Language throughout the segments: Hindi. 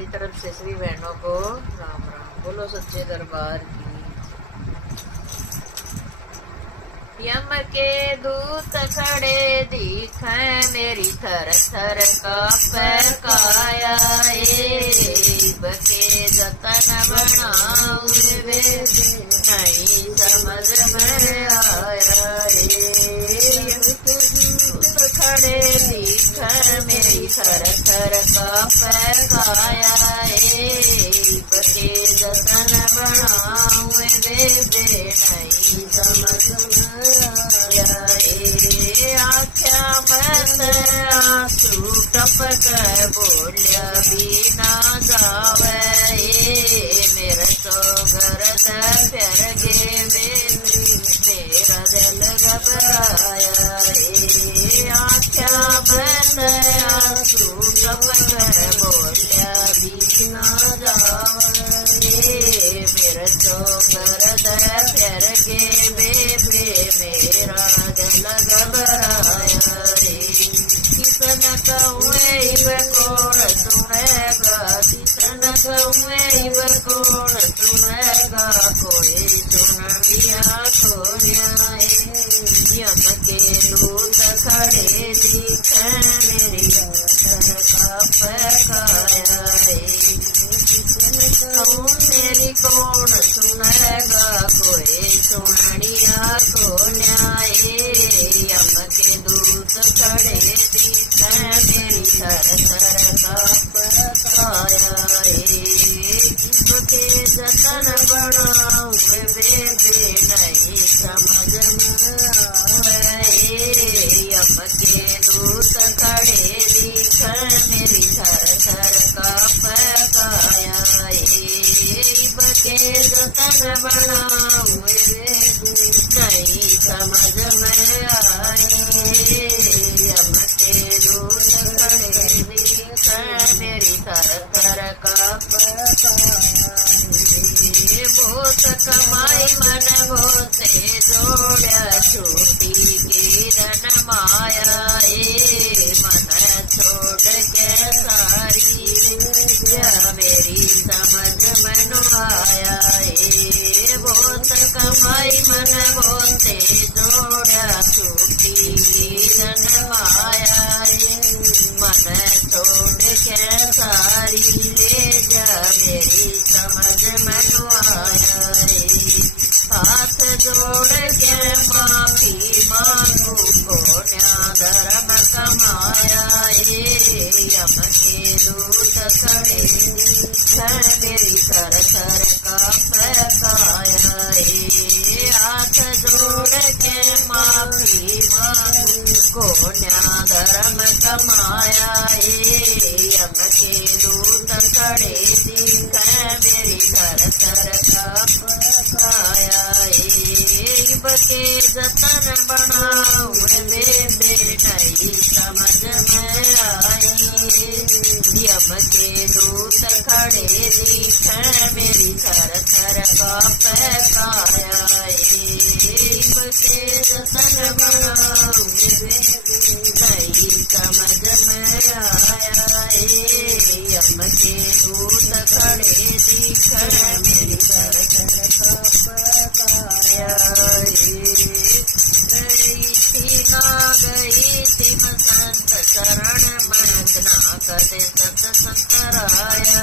हमारी तरफ से सभी बहनों को राम राम। बोलो सच्चे दरबार की। यम के दूत खड़े दिखे मेरी थर थर कांपे काया। बके जतन बनाऊं वे नहीं समझ में आया। दूत खड़े दिखे मेरी थर थर कांपे काया। बके जतन बनाऊं वे नहीं समझ में आख्या मैं आंसू टपक बोलिया भी ना जावे। मेरा तो गरद फिर गे मेरा दिल घबराया। आख्या मैं आंसू टपक बोलिया भी ना जावे। मेरा तो गरद फिर गे मेरा दिल घबराया। किसन कहूँ कौन सुनेगा, किसन कहूँ कौन सुनेगा। कोई सुन लिया खोलिया। यम के दूत खड़े दिखे मेरी थर कांपे काया। कहूँ मेरी कौन सुनेगा, कोई सुनिया खोलिया। यम के दूत खड़े दिखे मेरी थर थर कांपे काया। के जतन बनाऊं वे नहीं समझ में आवे। यम के दूत खड़े दिखे मेरी थर थर कांपे काया। के जतन बनाऊं वे नहीं समझ में आए। यम के दूत खड़े दिखे मेरी थर थर कांपे काया। बहुत कमाई मन बहुत जोड़ा छोटी किरण माया। मन छोड़ के सारी मेरी समझ में आया। बहुत कमाई मन बहुत जोड़ा छोटी किरण माया। मन छोड़ के सारी ले जा मेरी समझ में आया। हाथ जोड़ के माफी मांगू पुण्य धर्म कमाया। यम के दूत खड़े मेरी थर थर कांपे काया। हाथ जोड़ के माफी मांगू पुण्य धर्म कमाया। यम के दूत खड़े दिखे मेरी थर थर कांपे काया। बके जतन बनाऊं वे नहीं समझ में आई। यम के दूत खड़े दिखे मेरी थर थर कांपे काया। बके जतन बनाऊं वे नहीं समझ में आया। यम के दूत खड़े दिखे मेरी थर थर कांपे काया। गई थी संत शरण मगना कदे सत्संगराया।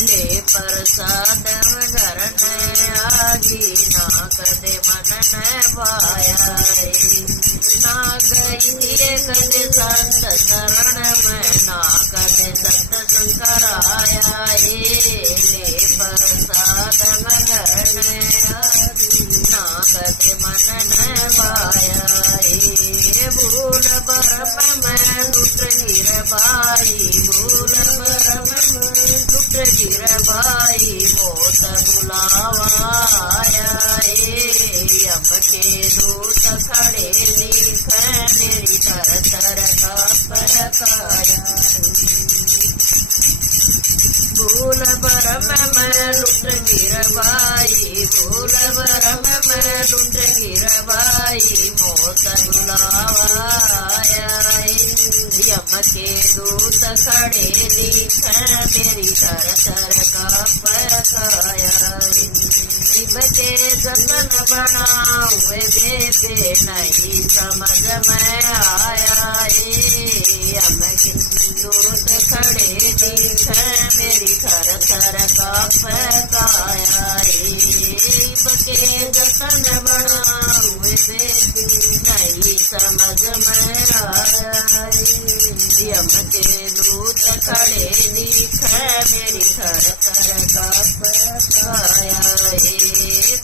ले प्रसाद घर न आगी ना कदे मन न पाया। ना गई कदे संत शरण में ना कदे सत्संगराया। ले प्रसाद घर न ना कदे मन न पाया। भूल बरम में लुट गिर बाई। भूल बरम में लुट गिर बाई। मोत बुलावा आया। यम के दूत खड़े दिखे मेरी थर थर कांपे काया। भूल भरम में लुट गिरवाई, भूल भरम में लुट गिरवाई, मौत बुलावाया। यम के दूत खड़े दिखे मेरी थर थर काया शिव के जतन बनाऊं बेबे नहीं समझ में आया हम दूत खड़े दिख मेरी थर थर काया शिव के जतन बनाऊं बेबे नहीं समझ में आया यम के दूत खड़े दिख मेरी थर थर काया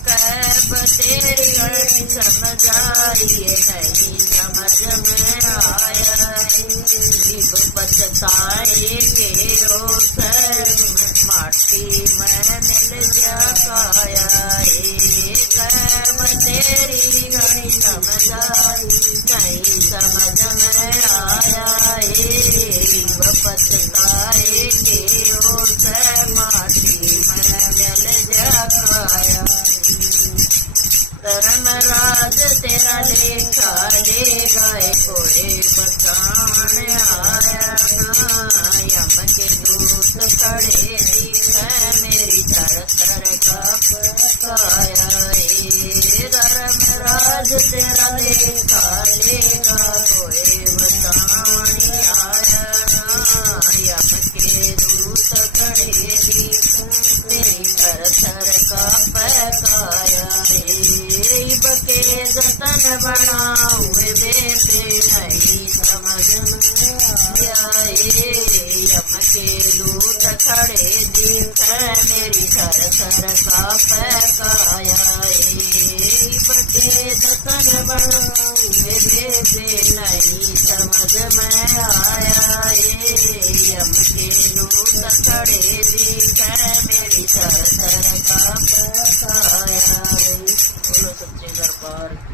कैब तेरी गणी समझ आइए नहीं समझ में आया शिव पछताए के ओस माटी में मिल जाया कैब तेरी गणी समझ नहीं समझ में आया शिव पछताए के ओस माटी में मिल जाया धर्मराज तेरा लेखा ले गए कोई बचान आया यम के दूत खड़े दिख मेरी थर थर काया धर्मराज तेरा लेखा लेगा कोई बचान आया यम के दूत खड़े दिख मेरी थर थर काया के जतन बनाऊं बेबे नहीं समझ में आए यम के दूत खड़े दिख मेरी थर थर काया के जतन बनाऊं बेबे नहीं समझ में आया यम के दूत खड़े दिख मेरी थर थर काया बोलो सच्चे दरबार